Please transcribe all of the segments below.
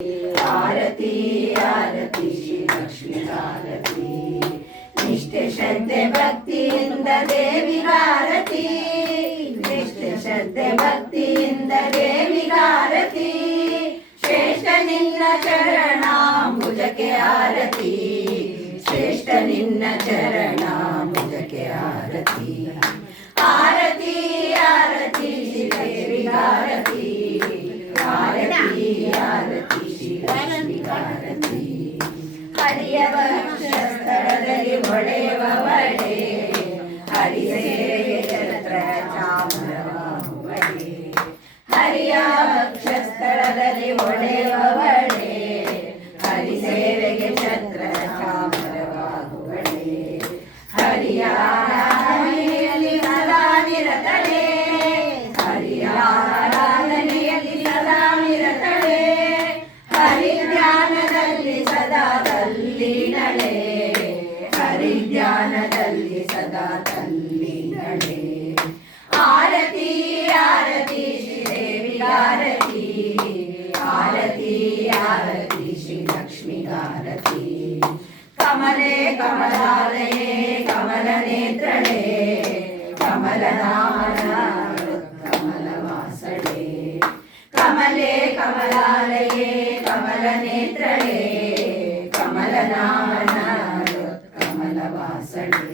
ಆರತಿ ಆರತಿ ಶ್ರೀ ಲಕ್ಷ್ಮೀ ಆರತಿ ನಿಷ್ಠೆ ಶ್ರದ್ಧೆ ಭಕ್ತಿಯಿಂದ ದೇವಿಗಾರತಿ ನಿಷ್ಠೆ ಶ್ರದ್ಧೆ ಭಕ್ತಿಯಿಂದ ದೇವಿಗಾರತಿ ಶ್ರೇಷ್ಠ ನಿನ್ನ ಚರಣಾಂಬುಜಕ್ಕೆ ಆರತಿ ಶ್ರೇಷ್ಠ ನಿನ್ನ ಚರಣಾಂಬುಜಕ್ಕೆ ಆರತಿ ಆರತಿ ಆರತಿ ಶ್ರೀ ದೇವಿಗಾರತಿ ಆರತಿ ಆರತಿ ಶ್ರೀ ಲಕ್ಷ್ಮೀಗಾರತಿ ಹರಿಯ ವಕ್ಷಸ್ಥಳದಲ್ಲಿ ಹೊಳೆಯುವವಳೆ ಹರಿಸೇವೆಗೆ ಛತ್ರ ಚಾಮರವಾಗುವಳೆ ಹರಿಯ ವಕ್ಷಸ್ಥಳದಲ್ಲಿ ಹೊಳೆಯುವವಳೆ ಹರಿಸೇವೆಗೆ ಛತ್ರ ಚಾಮರವಾಗುವಳೆ ಹರಿಯ ಆರಾಧನೆಯಲ್ಲಿ ಸದಾ ನಿರತಳೆ ಹರಿಯ ಆರಾಧನೆಯಲ್ಲಿ ಸದಾ ನಿರತಳೆ ಹರಿಧ್ಯಾನದಲ್ಲಿ ಸದಾ ತಲ್ಲೀನಳೆ ಹರಿಧ್ಯಾನದಲ್ಲಿ ಸದಾ ತಲ್ಲೀನಳೆ ಆರತಿ ಆರತಿ ಶ್ರೀ ದೇವಿಗಾರತಿ ಆರತಿ ಆರತಿ ಶ್ರೀ ಲಕ್ಷ್ಮೀಗಾರತಿ ಕಮಲೆ ಕಮಲಾಲಯೇ ಕಮಲ ನೇತ್ರಳೆ ಕಮಲನಾಮನ ಕಮಲವಾಸಳೆ ಕಮಲೆ ಕಮಲಾಲಯೇ ಕಮಲ ನೇತ್ರಳೆ ಕಮಲನಾಮನ ಕಮಲವಾಸಳೆ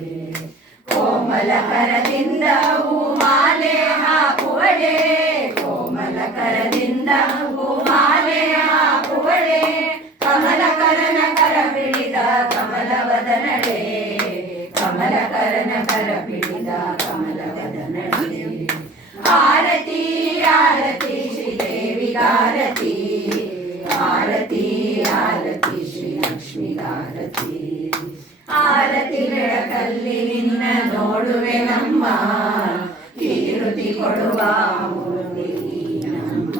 ಕೋಮಲ ಕರದಿಂದ ಹೂಮಾಲೆ ಹಾಕುವಳೆ ಕೋಮಲ ಕರದಿಂದ ಹೂಮಾಲೆ ಹಾಕುವಳೆ ಕಮಲಕರನ ಕರ ಬಿಡಿದ ಕಮಲವದನಳೆ ಕಮಲಕರನ ಕರ ಬಿಡಿದ ಕಮಲವದನಳೆ ಆರತಿ ಆರತಿ ಶ್ರೀ ದೇವಿಗಾರತಿ ಆರತಿ ಆರತಿ ಶ್ರೀ ಲಕ್ಷ್ಮೀಗಾರತಿ ಆರತಿ ಬೆಳಕಲ್ಲಿ ನಿನ್ನ ನೋಡುವೆ ನಮ್ಮ ಕೀರುತಿ ಕೊಡುವ ಮೂರ್ತಿ ನಮ್ಮ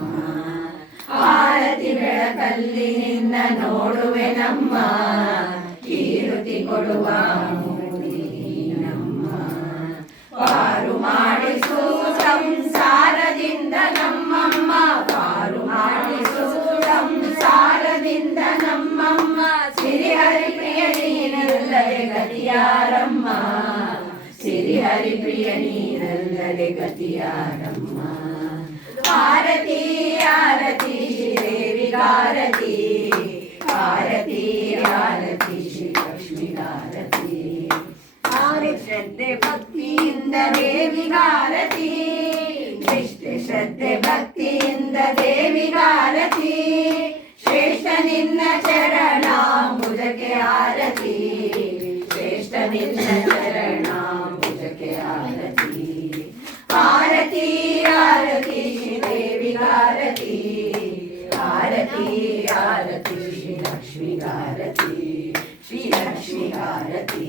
ಆರತಿ ಬೆಳಕಲ್ಲಿ ನಿನ್ನ ನೋಡುವೆ ನಮ್ಮ ಕೀರುತಿ ಕೊಡುವ ಮೂರ್ತಿ ನಮ್ಮ ಪಾರು ಮಾಡಿಸು ಸಂಸಾರದಿಂದ ನಮ್ಮಮ್ಮ ಪಾರು ಮಾಡಿಸು ಸಂಸಾರದಿಂದ ನಮ್ಮಮ್ಮ ಸಿರಿಹರಿಪ್ರಿಯ ನೀನಲ್ಲದೆ ಗತಿಯಾರಮ್ಮ ಸಿರಿಹರಿಪ್ರಿಯ ನೀನಲ್ಲದೆ ಗತಿಯಾರಮ್ಮ ಆರತಿ ಆರತಿ ಶ್ರೀ ದೇವಿಗಾರತಿ ಆರತಿ ಆರತಿ ಶ್ರೀ ಲಕ್ಷ್ಮೀಗಾರತಿ ಶ್ರದ್ಧೆ ಭಕ್ತಿಯಿಂದ ದೇವಿಗಾರತಿ ನಿಷ್ಠೆ ಶ್ರದ್ಧೆ ಭಕ್ತಿಯಿಂದ ದೇವಿಗಾರತಿ ಶ್ರೇಷ್ಠ ನಿನ್ನ ಚರಣಾಂಬುಜಕ್ಕೆ ಆರತಿ ಶ್ರೇಷ್ಠ ನಿನ್ನ ಚರಣಾಂಬುಜಕ್ಕೆ ಆರತಿ ಆರತಿ ಆರತಿ ಶ್ರೀ ದೇವಿಗಾರತಿ ಆರತಿ ಆರತಿ ಶ್ರೀ ಲಕ್ಷ್ಮೀಗಾರತಿ ಶ್ರೀ ಲಕ್ಷ್ಮೀಗಾರತಿ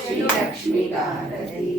ಶ್ರೀ ಲಕ್ಷ್ಮೀಗಾರತಿ